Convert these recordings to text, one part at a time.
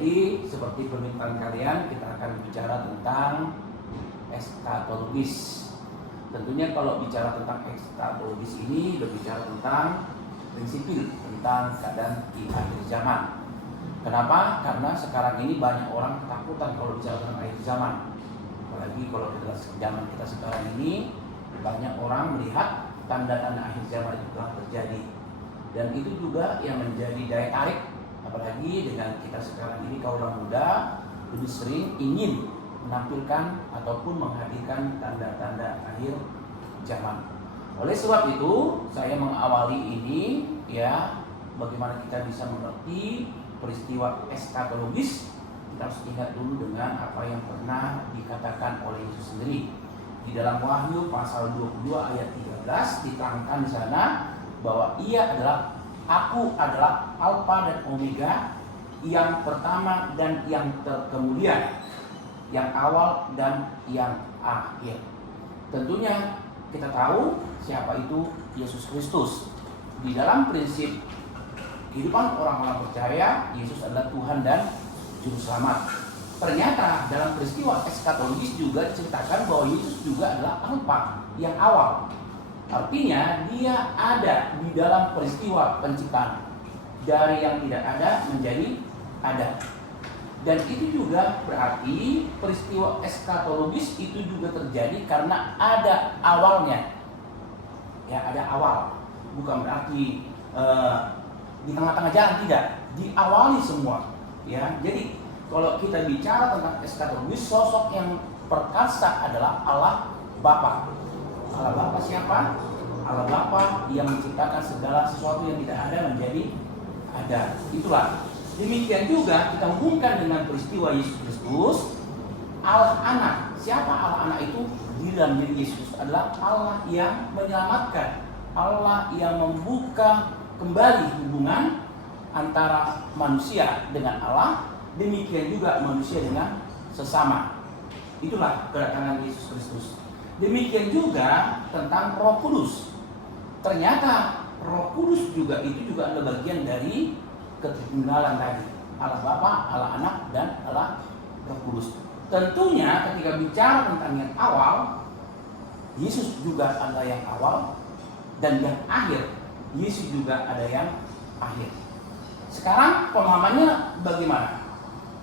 Jadi seperti permintaan kalian, kita akan bicara tentang eskatologis. Tentunya kalau bicara tentang eskatologis ini berbicara tentang prinsipil, tentang keadaan di akhir zaman. Kenapa? Karena sekarang ini banyak orang ketakutan kalau bicara tentang akhir zaman. Apalagi kalau kita zaman kita sekarang ini, banyak orang melihat tanda-tanda akhir zaman itu telah terjadi. Dan itu juga yang menjadi daya tarik, apalagi dengan kita sekarang ini kaum muda lebih sering ingin menampilkan ataupun menghadirkan tanda-tanda akhir zaman. Oleh sebab itu, saya mengawali ini ya, bagaimana kita bisa mengerti peristiwa eskatologis. Kita harus ingat dulu dengan apa yang pernah dikatakan oleh Yesus sendiri. Di dalam Wahyu pasal 22 ayat 13 diterangkan di sana bahwa Ia adalah, Aku adalah Alfa dan Omega, yang pertama dan yang terkemudian, yang awal dan yang akhir. Tentunya kita tahu siapa itu Yesus Kristus. Di dalam prinsip kehidupan orang-orang percaya, Yesus adalah Tuhan dan Juru Selamat. Ternyata dalam peristiwa eskatologis juga diceritakan bahwa Yesus juga adalah Alfa, yang awal. Artinya dia ada di dalam peristiwa penciptaan. Dari yang tidak ada menjadi ada. Dan itu juga berarti peristiwa eskatologis itu juga terjadi karena ada awalnya. Ya, ada awal. Bukan berarti di tengah-tengah jalan, tidak. Diawali semua. Ya, jadi kalau kita bicara tentang eskatologis, sosok yang perkasa adalah Allah Bapa. Allah Bapa siapa? Allah Bapa yang menciptakan segala sesuatu yang tidak ada menjadi ada. Itulah. Demikian juga kita hubungkan dengan peristiwa Yesus Kristus. Allah Anak. Siapa Allah Anak itu? Di dalam diri Yesus adalah Allah yang menyelamatkan. Allah yang membuka kembali hubungan antara manusia dengan Allah. Demikian juga manusia dengan sesama. Itulah kedatangan Yesus Kristus. Demikian juga tentang Roh Kudus. Ternyata Roh Kudus juga itu juga adalah bagian dari ketunggalan tadi. Allah Bapa, Allah Anak, dan Allah Roh Kudus. Tentunya ketika bicara tentang yang awal, Yesus juga ada yang awal, dan yang akhir, Yesus juga ada yang akhir. Sekarang pemahamannya bagaimana?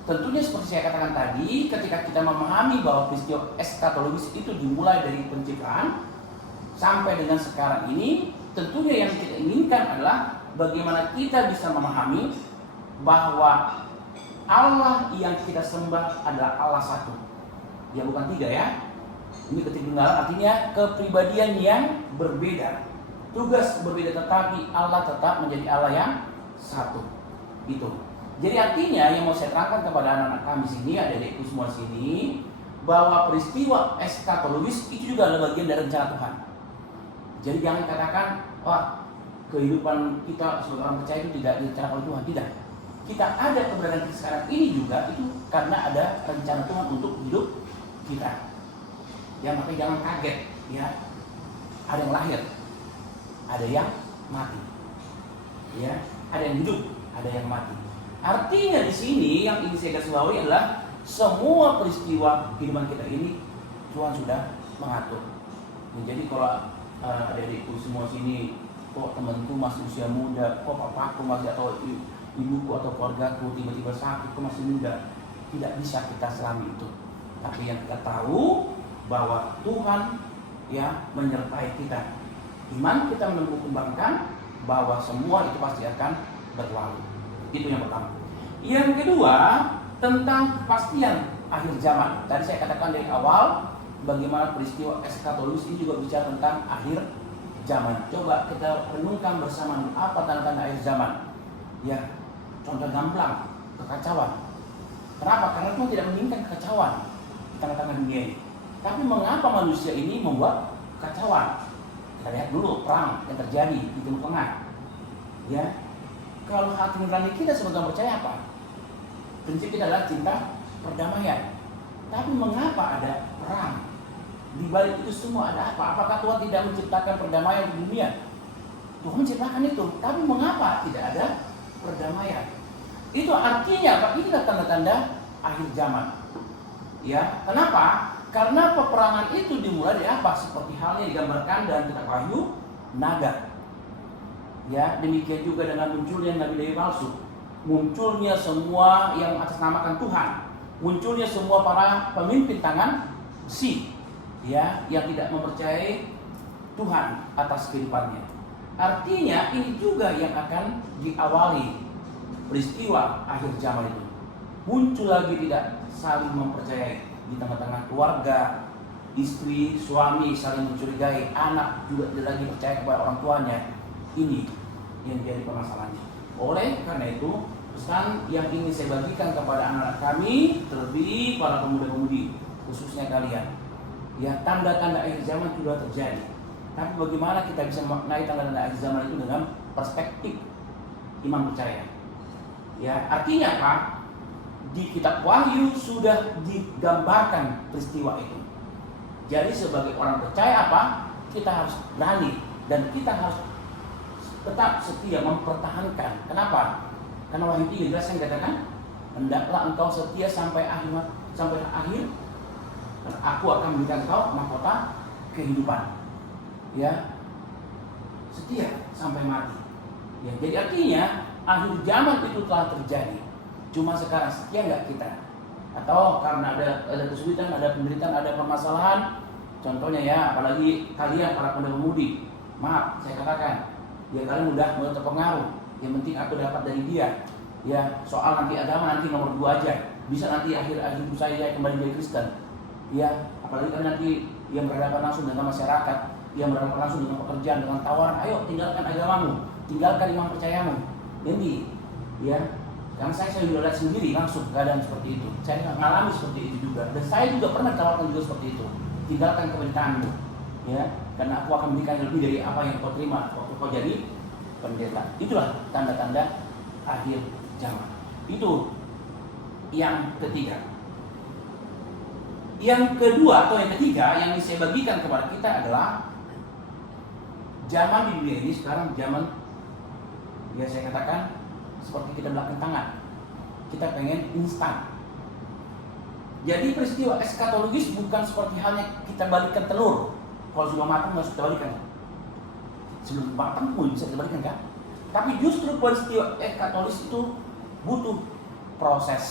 Tentunya seperti saya katakan tadi, ketika kita memahami bahwa peristiwa eskatologis itu dimulai dari penciptaan sampai dengan sekarang ini, tentunya yang kita inginkan adalah bagaimana kita bisa memahami bahwa Allah yang kita sembah adalah Allah satu. Ya, bukan tiga ya. Ini ketinggalan artinya kepribadian yang berbeda. Tugas berbeda tetapi Allah tetap menjadi Allah yang satu. Itu. Jadi artinya yang mau saya terangkan kepada anak-anak kami sini, adik-adikku semua sini, bahwa peristiwa eskatologis itu juga adalah bagian dari rencana Tuhan. Jadi jangan katakan, wah, kehidupan kita sebagai orang percaya itu tidak direncanakan oleh Tuhan. Tidak. Kita ada keberadaan kita sekarang ini juga itu karena ada rencana Tuhan untuk hidup kita. Ya, makanya jangan kaget, ya. Ada yang lahir, ada yang mati. Ya, ada yang hidup, ada yang mati. Artinya di sini yang ingin saya garis bawahi adalah semua peristiwa kehidupan kita ini Tuhan sudah mengatur. Jadi kalau adik-adikku semua sini, kok temanku masih usia muda, kok papaku masih atau ibuku atau keluargaku tiba-tiba sakit, kok masih muda, tidak bisa kita selami itu. Tapi yang kita tahu bahwa Tuhan ya menyertai kita. Iman kita menumbuh kembangkan bahwa semua itu pasti akan berlalu. Itu yang pertama. Yang kedua, tentang kepastian akhir zaman. Tadi saya katakan dari awal bagaimana peristiwa eskatologis ini juga bicara tentang akhir zaman. Coba kita renungkan bersama apa tanda-tanda akhir zaman. Ya, contoh gamblang, kekacauan. Kenapa? Karena Tuhan tidak menginginkan kekacauan di tengah-tengah dunia ini. Tapi mengapa manusia ini membuat kekacauan? Kita lihat dulu perang yang terjadi di Timur Tengah. Ya, kalau hati nurani kita sebagai orang percaya apa? Prinsip kita adalah cinta perdamaian. Tapi mengapa ada perang? Di balik itu semua ada apa? Apakah Tuhan tidak menciptakan perdamaian di dunia? Tuhan menciptakan itu. Tapi mengapa tidak ada perdamaian? Itu artinya apa? Inilah tanda-tanda akhir zaman. Ya, kenapa? Karena peperangan itu dimulai dari apa? Seperti halnya digambarkan dalam kitab Wahyu, naga. Ya, demikian juga dengan munculnya nabi-nabi palsu, munculnya semua yang atasnamakan Tuhan, munculnya semua para pemimpin tangan besi, ya, yang tidak mempercayai Tuhan atas kehidupannya. Artinya ini juga yang akan diawali peristiwa akhir zaman itu. Muncul lagi tidak saling mempercayai di tengah-tengah keluarga, istri, suami saling mencurigai, anak juga tidak lagi percaya kepada orang tuanya. Ini yang jadi permasalahannya. Oleh karena itu, pesan yang ingin saya bagikan kepada anak-anak kami, terlebih para pemuda-pemudi, khususnya kalian, ya, tanda-tanda akhir zaman sudah terjadi. Tapi bagaimana kita bisa memaknai tanda-tanda akhir zaman itu dengan perspektif iman percaya? Ya, artinya apa? Di kitab Wahyu sudah digambarkan peristiwa itu. Jadi sebagai orang percaya apa? Kita harus berani dan kita harus tetap setia mempertahankan. Kenapa? Karena Wahyu 13 yang katakan, hendaklah engkau setia sampai akhir, dan aku akan memberikan engkau mahkota kehidupan. Ya, setia sampai mati. Ya, jadi artinya akhir zaman itu telah terjadi. Cuma sekarang setia nggak kita? Atau karena ada kesulitan, ada penderitaan, ada permasalahan. Contohnya ya, apalagi kalian para pemuda-pemudi. Maaf, saya katakan, ya kalian mudah terpengaruh. Yang penting aku dapat dari dia. Ya, soal nanti agama nanti nomor 2 aja. Bisa nanti akhir hidup saya kembali jadi Kristen. Ya, apalagi kalian nanti yang berhadapan langsung dengan masyarakat, yang berhadapan langsung dengan pekerjaan, dengan tawaran, ayo tinggalkan agamamu, tinggalkan iman percayamu. Jadi, ya, karena saya sudah lihat sendiri langsung keadaan seperti itu. Saya mengalami seperti itu juga. Dan saya juga pernah ditawarkan juga seperti itu. Tinggalkan kependekanmu, ya, karena aku akan memberikan lebih dari apa yang kau terima waktu kau jadi pendeta. Itulah tanda-tanda akhir zaman. Itu yang ketiga. Yang kedua atau yang ketiga yang saya bagikan kepada kita adalah zaman di dunia ini sekarang zaman, ya saya katakan seperti kita belakang tangan. Kita pengen instan. Jadi peristiwa eskatologis bukan seperti halnya kita balikan telur. Kalau sudah matang harus kita balikan. Sebelum matang pun bisa kita balikan kan? Tapi justru peristiwa eskatologis itu butuh proses.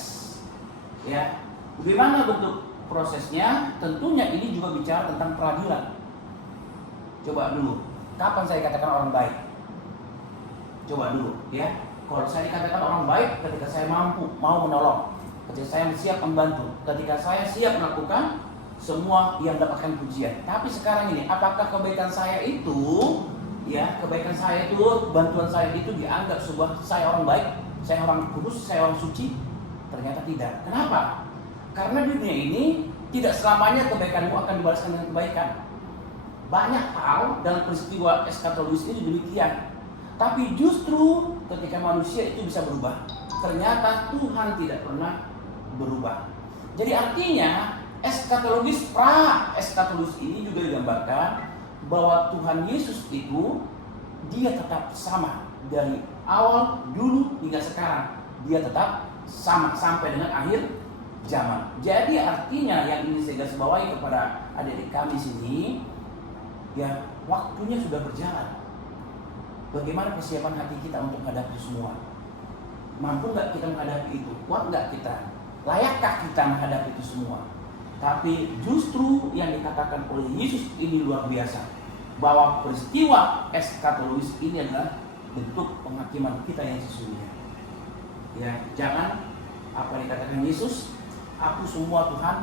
Ya, bagaimana bentuk prosesnya? Tentunya ini juga bicara tentang peradilan. Coba dulu, kapan saya katakan orang baik? Coba dulu, ya. Kalau saya dikatakan orang baik ketika saya mampu, mau menolong, ketika saya siap membantu, ketika saya siap melakukan semua yang mendapatkan pujian. Tapi sekarang ini, apakah kebaikan saya itu, ya, kebaikan saya itu, bantuan saya itu dianggap sebuah saya orang baik, saya orang kudus, saya orang suci? Ternyata tidak. Kenapa? Karena di dunia ini tidak selamanya kebaikanmu akan dibalaskan dengan kebaikan. Banyak hal dalam peristiwa eskatologis ini demikian. Tapi justru ketika manusia itu bisa berubah, ternyata Tuhan tidak pernah berubah. Jadi artinya eskatologis eskatologis ini juga digambarkan bahwa Tuhan Yesus itu dia tetap sama dari awal dulu hingga sekarang. Dia tetap sama sampai dengan akhir zaman. Jadi artinya yang ini saya garis bawahi kepada adik-adik kami sini, ya, waktunya sudah berjalan. Bagaimana persiapan hati kita untuk menghadapi semua? Mampu nggak kita menghadapi itu? Kuat nggak kita? Layakkah kita menghadapi itu semua? Tapi justru yang dikatakan oleh Yesus ini luar biasa, bahwa peristiwa eskatologis ini adalah bentuk penghakiman kita yang sesungguhnya. Ya, jangan apa yang dikatakan Yesus, aku semua Tuhan,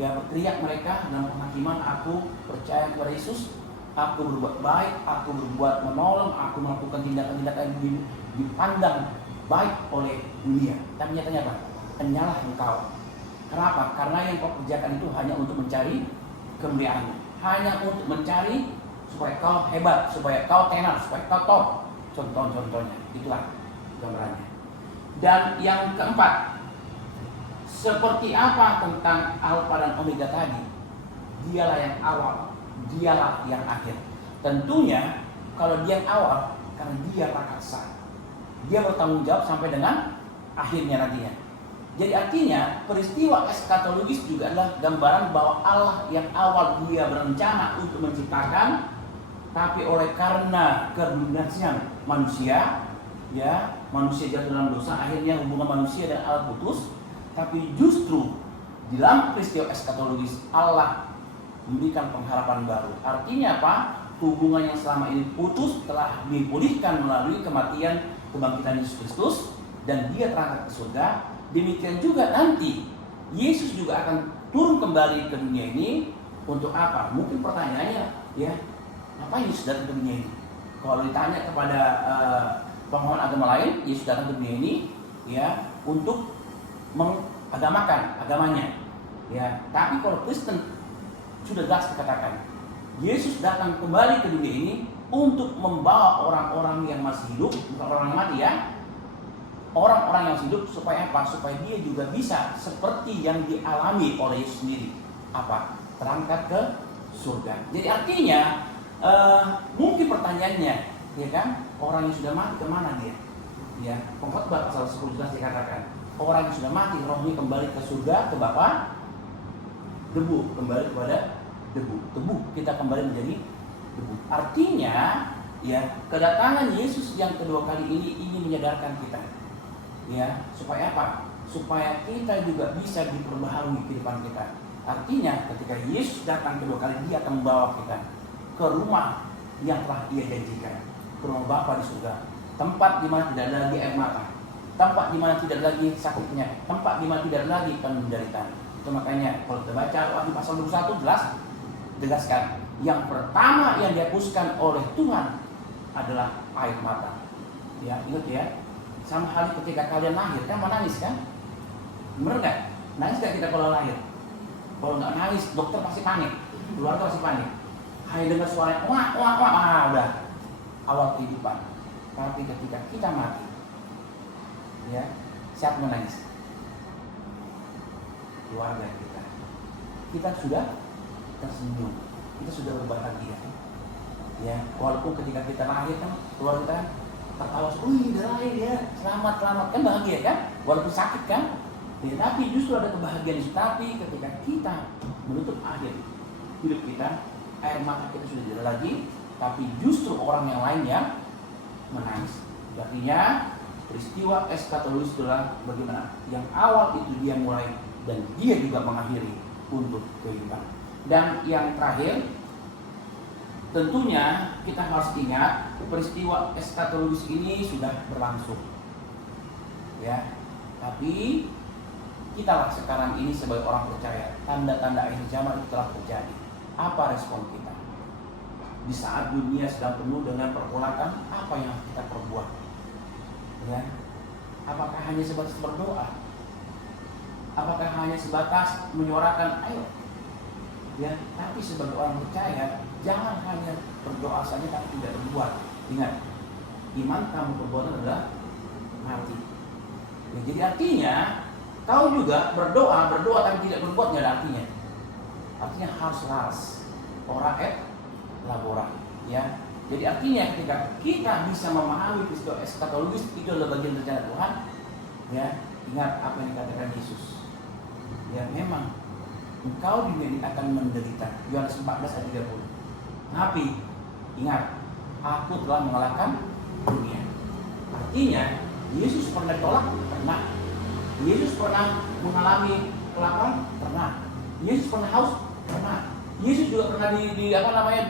ya, berteriak mereka dalam penghakiman. Aku percaya kepada Yesus, aku berbuat baik, aku berbuat menolong, aku melakukan tindakan-tindakan yang dipandang baik oleh dunia. Tapi nyatanya apa? Hanyalah engkau. Kenapa? Karena yang kau kerjakan itu hanya untuk mencari kemuliaan, hanya untuk mencari supaya kau hebat, supaya kau tenar, supaya kau top. Contoh-contohnya, itulah gambarannya. Dan yang keempat, seperti apa tentang Alfa dan Omega tadi? Dialah yang awal, dialah yang akhir. Tentunya kalau dia yang awal, karena dia rakasa, dia bertanggung jawab sampai dengan akhirnya nantinya. Jadi artinya peristiwa eskatologis juga adalah gambaran bahwa Allah yang awal dia berencana untuk menciptakan, tapi oleh karena kebinasaan manusia, ya manusia jatuh dalam dosa, akhirnya hubungan manusia dan Allah putus. Tapi justru di dalam peristiwa eskatologis Allah memberikan pengharapan baru. Artinya apa? Hubungan yang selama ini putus telah dipulihkan melalui kematian kebangkitan Yesus Kristus dan dia terangkat ke surga. Demikian juga nanti Yesus juga akan turun kembali ke dunia ini untuk apa? Mungkin pertanyaannya, ya, apa Yesus datang ke dunia ini? Kalau ditanya kepada pemahaman agama lain, Yesus datang ke dunia ini, ya, untuk mengagamakan agamanya, ya. Tapi kalau Kristen sudah jelas dikatakan, Yesus datang kembali ke dunia ini untuk membawa orang-orang yang masih hidup, bukan orang yang mati, ya. Orang-orang yang hidup supaya apa? Supaya dia juga bisa seperti yang dialami oleh Yesus sendiri. Apa? Terangkat ke surga. Jadi artinya mungkin pertanyaannya, ya kan? Orang yang sudah mati kemana dia? Ya, Pengkhotbah pasal 10 jelas dikatakan, orang yang sudah mati rohnya kembali ke surga, ke Bapa. Debu kembali kepada debu. Debu kita kembali menjadi debu. Artinya, ya, kedatangan Yesus yang kedua kali ini ingin menyadarkan kita. Ya, supaya apa? Supaya kita juga bisa diperbaharui kehidupan kita. Artinya ketika Yesus datang kedua kali, dia akan membawa kita ke rumah yang telah dia janjikan, ke rumah Bapa di surga, tempat di mana tidak ada lagi air mata, tempat di mana tidak ada lagi sakitnya, tempat di mana tidak ada lagi penderitaan. Itu makanya kalau kita baca Wahyu pasal 21 jelas tegaskan, yang pertama yang dihapuskan oleh Tuhan adalah air mata. Ya, ingat ya. Sama halnya ketika kalian lahir, kan menangis kan? Bener nggak? Nangis nggak kita kalau lahir? Kalau nggak nangis, dokter pasti panik, keluarga pasti panik. Hanya dengar suara wah wah wah, udah awal kehidupan. Tapi ketika kita mati, ya, siapa menangis? Keluarga kita. Kita sudah tersenyum, kita sudah berbahagia. Ya, walaupun ketika kita lahir kan keluarga kita tertawa, wih udah lahir ya, selamat kan bahagia kan, walaupun sakit kan, ya, tapi justru ada kebahagiaan itu. Tapi ketika kita menutup akhir hidup kita, air mata kita sudah tidak ada lagi, tapi justru orang yang lain yang menangis. Artinya peristiwa eskatologis itulah bagaimana yang awal itu dia mulai dan dia juga mengakhiri untuk kehidupan. Dan yang terakhir, tentunya kita harus ingat peristiwa eskatologis ini sudah berlangsung, ya. Tapi kita lah sekarang ini sebagai orang percaya, tanda-tanda akhir zaman itu telah terjadi. Apa respon kita? Di saat dunia sedang penuh dengan pergolakan, apa yang kita perbuat? Ya, apakah hanya sebatas berdoa? Apakah hanya sebatas menyuarakan ayo? Ya, tapi sebagai orang percaya, jangan hanya berdoa saja tapi tidak berbuat. Ingat, iman kamu perbuatan adalah mati. Ya, jadi artinya, kau juga berdoa tapi tidak berbuat nggak ada artinya. Artinya harus laras, ora et labora. Ya, jadi artinya ketika kita bisa memahami peristiwa eskatologis itu adalah bagian rencana Tuhan. Ya, ingat apa yang dikatakan Yesus. Ya, memang engkau di dunia ini akan menderita. Yohanes 14 ayat 30. Tapi ingat, aku telah mengalahkan dunia. Artinya Yesus pernah ditolak? Pernah. Yesus pernah mengalami kelaparan? Pernah. Yesus pernah haus? Pernah. Yesus juga pernah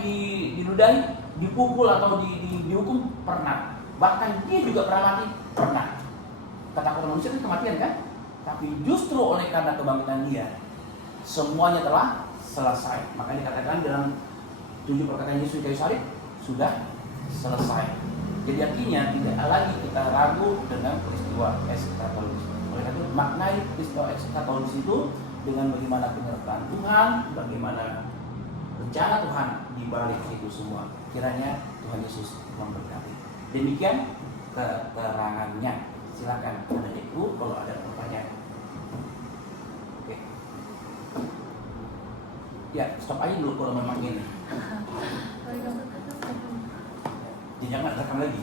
dinudai, dipukul atau dihukum? Pernah. Bahkan dia juga pernah mati? Pernah. Ketakutan manusia itu kematian kan? Tapi justru oleh karena kebangkitan dia, semuanya telah selesai. Makanya dikatakan dalam 7 perkataan Yesus di kayu salib sudah selesai. Jadi artinya tidak lagi kita ragu dengan peristiwa eskatologis. Oleh karena itu maknai peristiwa eskatologis itu dengan bagaimana penyertaan Tuhan, bagaimana rencana Tuhan di balik itu semua. Kiranya Tuhan Yesus memberkati. Demikian keterangannya. Silakan ada itu kalau ada pertanyaan. Oke. Ya, stop aja dulu kalau memang ini. Jangan rekam lagi.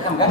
Rekam kan?